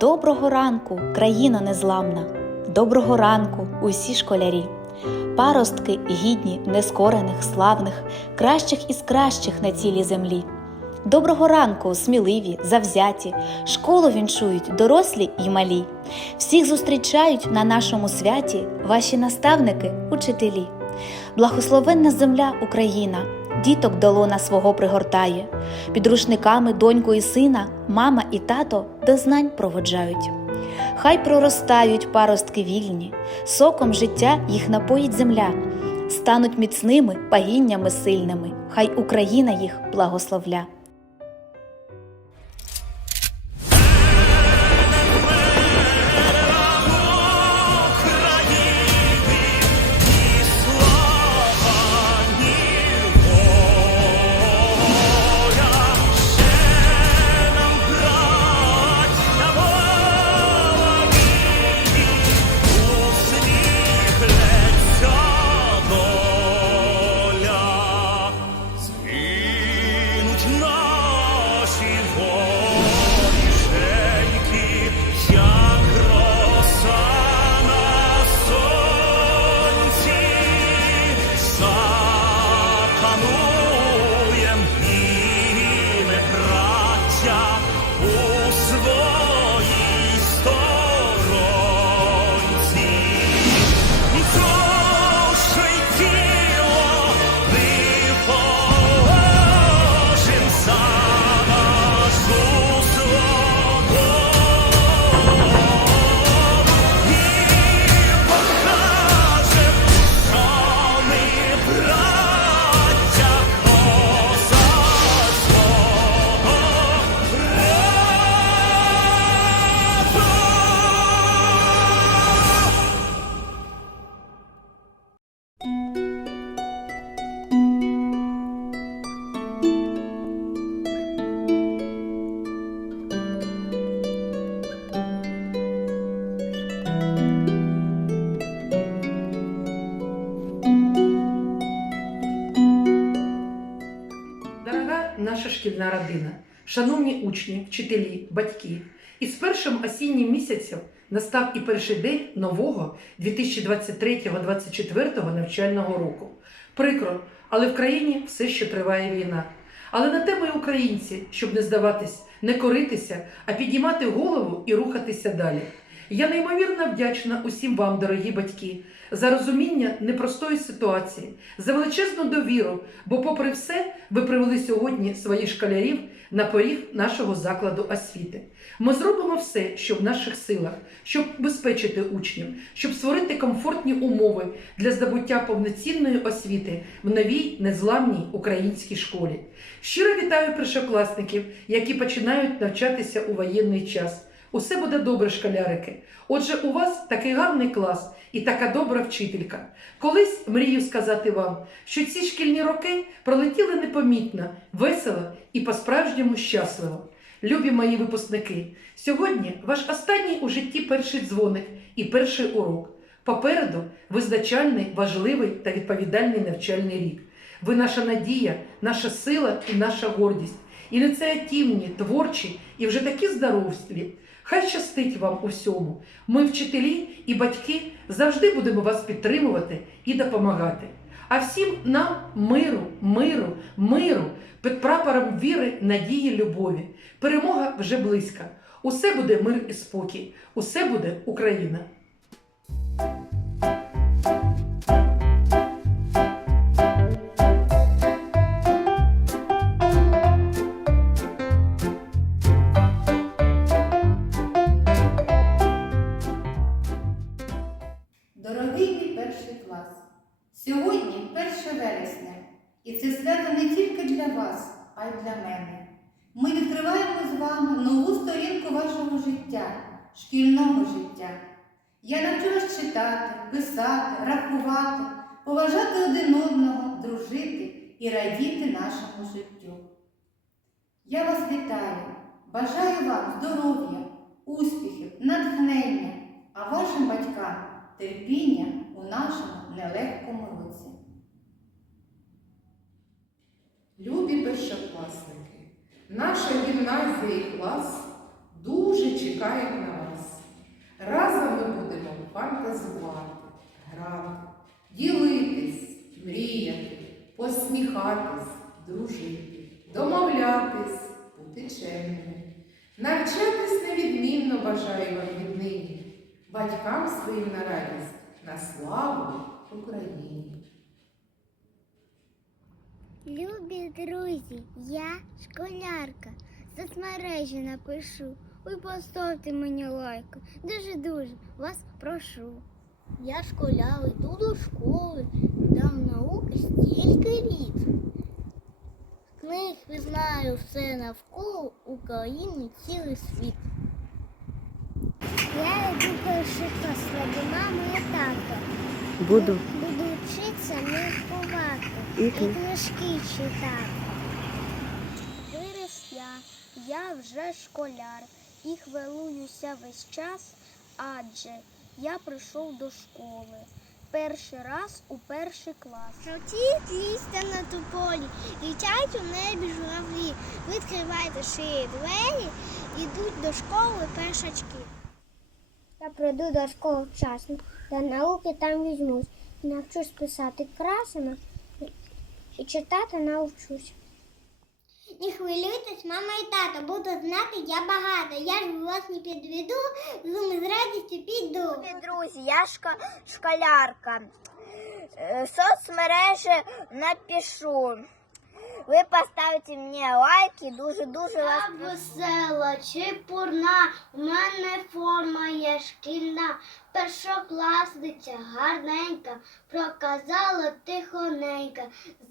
Доброго ранку, країно незламна! Доброго ранку, усі школярі! Паростки гідні, нескорених, славних, кращих із кращих на цілій землі. Доброго ранку, сміливі, завзяті, школу вінчують дорослі й малі. Всіх зустрічають на нашому святі ваші наставники, учителі. Благословенна земля Україна, діток до лона свого пригортає, під рушниками доньку і сина, мама і тато до знань проводжають. Хай проростають паростки вільні, соком життя їх напоїть земля, стануть міцними пагіннями сильними, хай Україна їх благословля. Наша родина, шановні учні, вчителі, батьки, із першим осіннім місяцем настав і перший день нового 2023-2024 навчального року. Прикро, але в країні все ще триває війна. Але на те ми українці, щоб не здаватись, не коритися, а піднімати голову і рухатися далі. Я неймовірно вдячна усім вам, дорогі батьки, за розуміння непростої ситуації, за величезну довіру, бо, попри все, ви привели сьогодні своїх школярів на поріг нашого закладу освіти. Ми зробимо все, що в наших силах, щоб безпечити учнів, щоб створити комфортні умови для здобуття повноцінної освіти в новій незламній українській школі. Щиро вітаю першокласників, які починають навчатися у воєнний час. Усе буде добре, школярики. Отже, у вас такий гарний клас і така добра вчителька. Колись мрію сказати вам, що ці шкільні роки пролетіли непомітно, весело і по-справжньому щасливо. Любі мої випускники, сьогодні ваш останній у житті перший дзвоник і перший урок. Попереду визначальний, важливий та відповідальний навчальний рік. Ви наша надія, наша сила і наша гордість, ініціативні, творчі і вже такі здоровстві. Хай щастить вам усьому. Ми, вчителі і батьки, завжди будемо вас підтримувати і допомагати. А всім нам миру, миру, миру, під прапором віри, надії, любові. Перемога вже близька. Усе буде мир і спокій, усе буде Україна. Життя, шкільного життя. Я навчу вас читати, писати, рахувати, поважати один одного, дружити і радіти нашому життю. Я вас вітаю, бажаю вам здоров'я, успіхів, натхнення, а вашим батькам терпіння у нашому нелегкому році. Любі першокласники, наша гімназія і клас дуже чекають на вас. Разом ми будемо фантазувати, грати, ділитись, мріяти, посміхатись, дружити, домовлятись, бути чемними. Навчатись невідмінно бажаю вам віднині, батькам своїм на радість, на славу Україні. Любі друзі, я школярка. Соцмережі напишу. Ви поставте мені лайк. Дуже-дуже вас прошу. Я школяр, йду до школи, дам науки стільки літ. З Книг пізнаю все навколо України цілий світ. Я йду перший клас, раді мами і тата. Буду. Буду вчитися міркувати І і книжки читати. Виріс я, я вже школяр, і хвилююся весь час, адже я прийшов до школи. Перший раз у перший клас. Жовтіють лістя на тополі, літять у небі журавлі. Відкривайте шиї двері, ідуть до школи першачки. Я прийду до школи вчасно, до науки там візьмусь. Навчусь писати красиво і читати навчусь. Не хвилюйтесь, мама і тато, буду знати я багато. Я ж вас не підведу, зум з радістю піду. Друзі, я шка- школярка. Е, Соцмережі напишу. Ви поставите мені лайки, дуже-дуже вас Я весела, чепурна, в мене форма є шкільна, першокласниця гарненька, проказала тихоненька,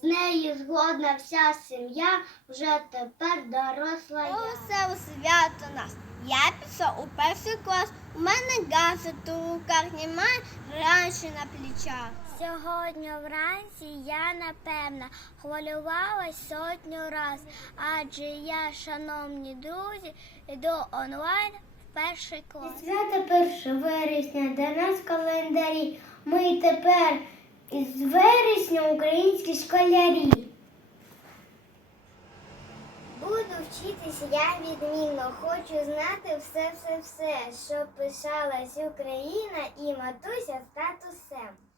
з нею згодна вся сім'я, вже тепер доросла я. Усе у свято нас. Я пішла у перший клас, у мене газет у руках немає, раніше на плечах. Сьогодні вранці я напевно хвилювалась сотню раз, адже я, шановні друзі, йду онлайн в перший клас. Свято 1 вересня до нас в календарі. Ми тепер із вересня українські школярі. Буду вчитися я відмінно, хочу знати все-все-все, що пишалась Україна і матуся з татусем.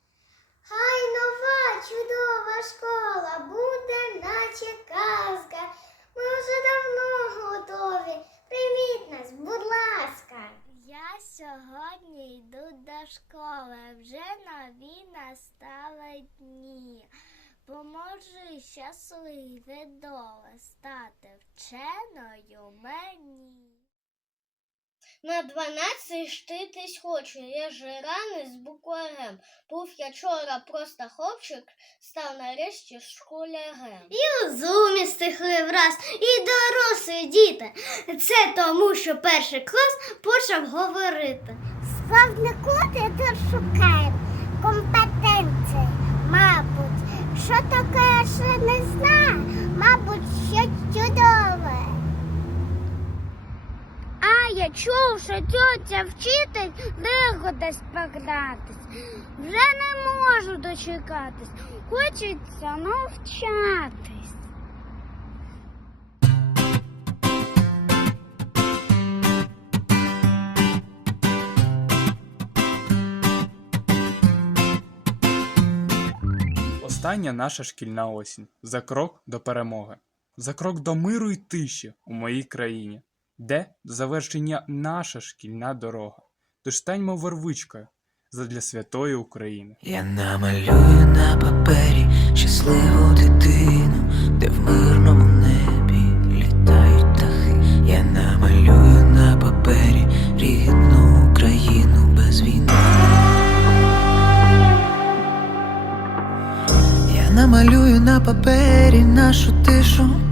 Хай нова чудова школа буде, наче казка. Ми вже давно готові. Прийміть нас, будь ласка. Я сьогодні йду до школи, вже нові настали дні. Поможи щасливе доле стати вченою мені. На дванадцять штитись хочу, я ж рани з букварем. Був я вчора просто хлопчик, став нарешті школярем. І у зумі стихли враз, і дорослі діти. Це тому, що перший клас почав говорити. Словнику тут шукаємо компетенції, мабуть. Що таке, ще не знаю, мабуть, що чудове. Я чув, що тьотя вчитель легко десь погратись. Вже не можу дочекатись. Хочеться навчатись. Остання наша шкільна осінь за крок до перемоги, за крок до миру й тиші у моїй країні, де до завершення наша шкільна дорога. Тож станьмо вервичкою задля святої України. Я намалюю на папері щасливу дитину, де в мирному небі літають птахи. Я намалюю на папері рідну Україну без війни. Я намалюю на папері нашу тишу.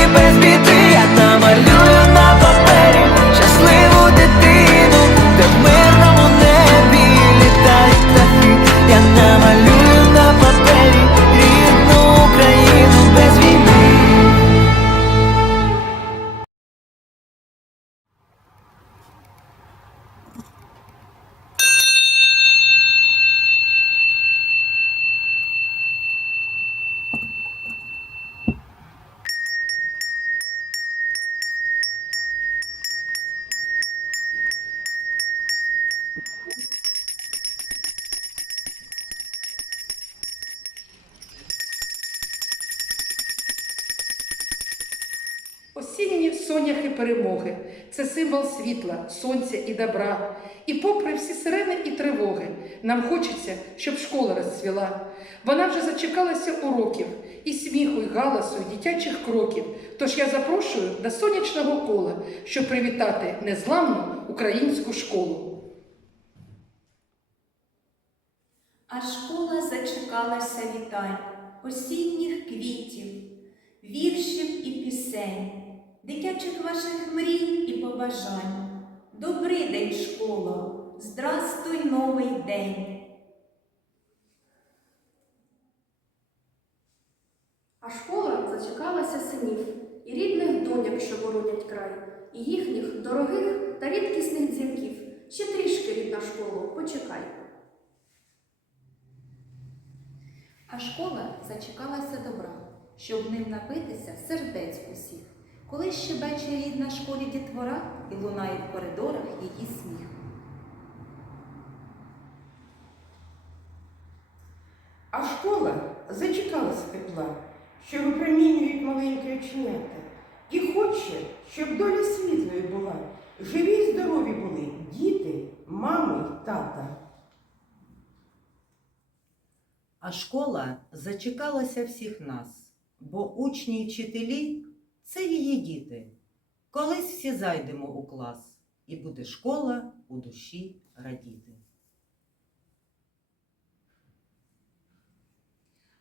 це символ світла, сонця і добра. І попри всі сирени і тривоги, нам хочеться, щоб школа розцвіла. Вона вже зачекалася уроків, і сміху, і галасу, і дитячих кроків. Тож я запрошую до сонячного кола, щоб привітати незламну українську школу. А школа зачекалася вітань, осінніх квітів, віршів і пісень, дитячих ваших мрій і побажань. Добрий день, школа! Здрастуй новий день! А школа зачекалася синів і рідних доньок, що боронять край, і їхніх дорогих та рідкісних дзвінків. Ще трішки, рідна школо, почекай. А школа зачекалася добра, щоб ним напитися сердець усіх. Коли щебече рідна школі дітвора і лунає в коридорах її сміх. А школа зачекалася тепла, що випромінюють маленькі оченята. І хоче, щоб доля світлою була. Живі й здорові були діти, мами й тата. А школа зачекалася всіх нас, бо учні й вчителі це її діти. Колись всі зайдемо у клас, і буде школа у душі радіти.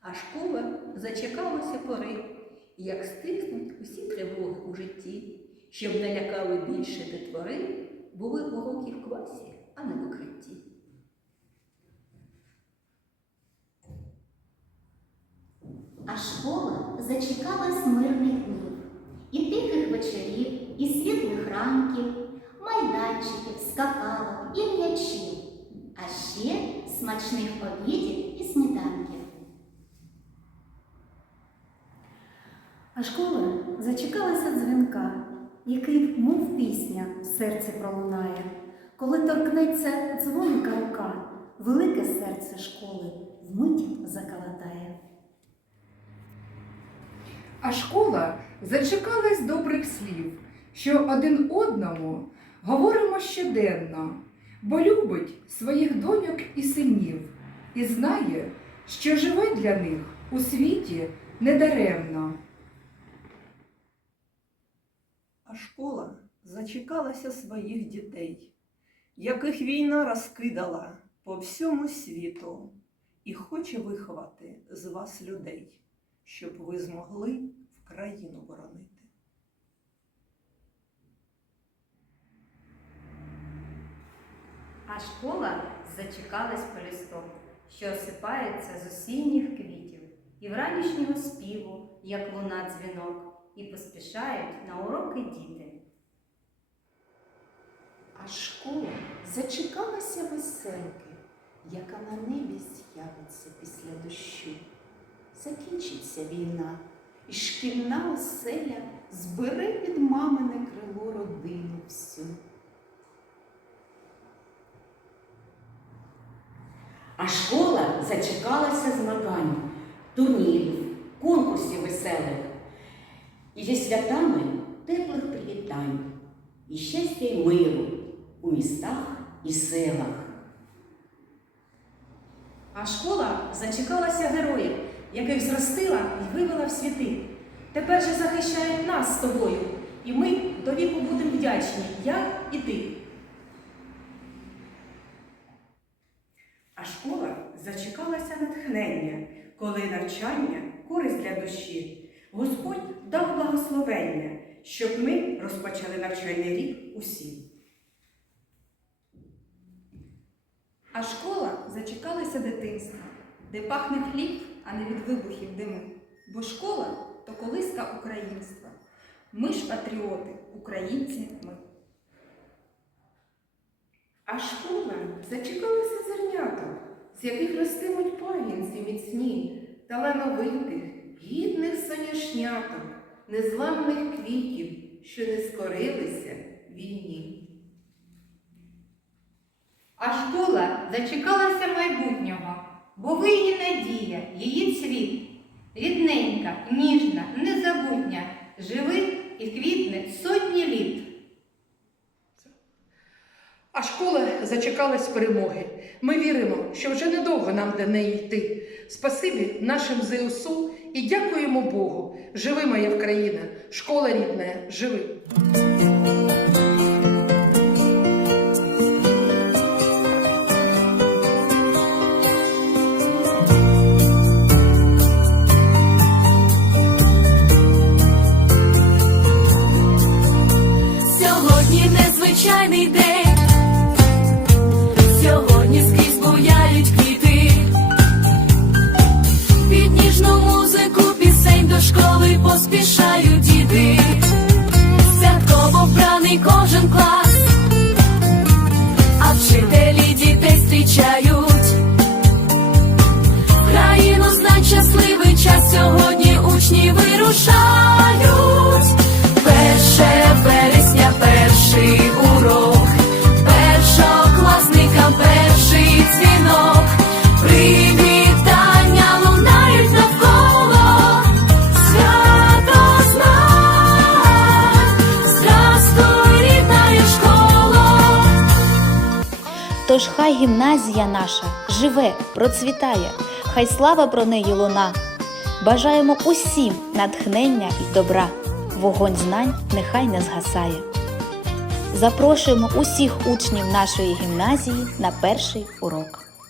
А школа зачекалася пори, як стиснуть усі тривоги у житті, щоб не лякали більше дитвори, були уроки в класі, а не в укритті. А школа зачекалась мирних скакалок і м'ячів, а ще смачних обідів і сніданків. А школа зачекалася дзвінка, який, мов пісня, в серці пролунає. Коли торкнеться дзвоника рука, велике серце школи вмить заколотає. А школа зачекалась добрих слів, що один одному говоримо щоденно, бо любить своїх доньок і синів, і знає, що живе для них у світі недаремно. А школа зачекалася своїх дітей, яких війна розкидала по всьому світу, і хоче виховати з вас людей, щоб ви змогли в країну боронити. А школа зачекалась полісток, що осипається з осінніх квітів, і вранішнього співу, як луна дзвінок, і поспішають на уроки діти. А школа зачекалася веселки, яка на небі з'явиться після дощу. Закінчиться війна, і шкільна оселя збере під мамине крило родину всю. А школа зачекалася змагань, турнірів, конкурсів веселих. І зі святами теплих привітань, і щастя й миру у містах і селах. А школа зачекалася героїв, яких зростила і вивела в світи. Тепер же захищають нас з тобою, і ми до віку будемо вдячні, я і ти. А школа зачекалася натхнення, коли навчання користь для душі. Господь дав благословення, щоб ми розпочали навчальний рік усі. А школа зачекалася дитинства, де пахне хліб, а не від вибухів диму. Бо школа то колиска українства. Ми ж патріоти, українці ми. А школа зачекалася зерняток, з яких ростимуть пагінці міцні, талановитих, гідних соняшняток, незламних квітів, що не скорилися війні. А школа зачекалася майбутнього, бо ви її надія, її цвіт. Рідненька, ніжна, незабутня, живи і квітне сотні літ. А школа зачекалась перемоги. Ми віримо, що вже недовго нам до неї йти. Спасибі нашим ЗСУ і дякуємо Богу. Живи моя Вкраїна, школа рідна, живи. Гімназія наша живе, процвітає, хай слава про неї луна. Бажаємо усім натхнення і добра, вогонь знань нехай не згасає. Запрошуємо усіх учнів нашої гімназії на перший урок.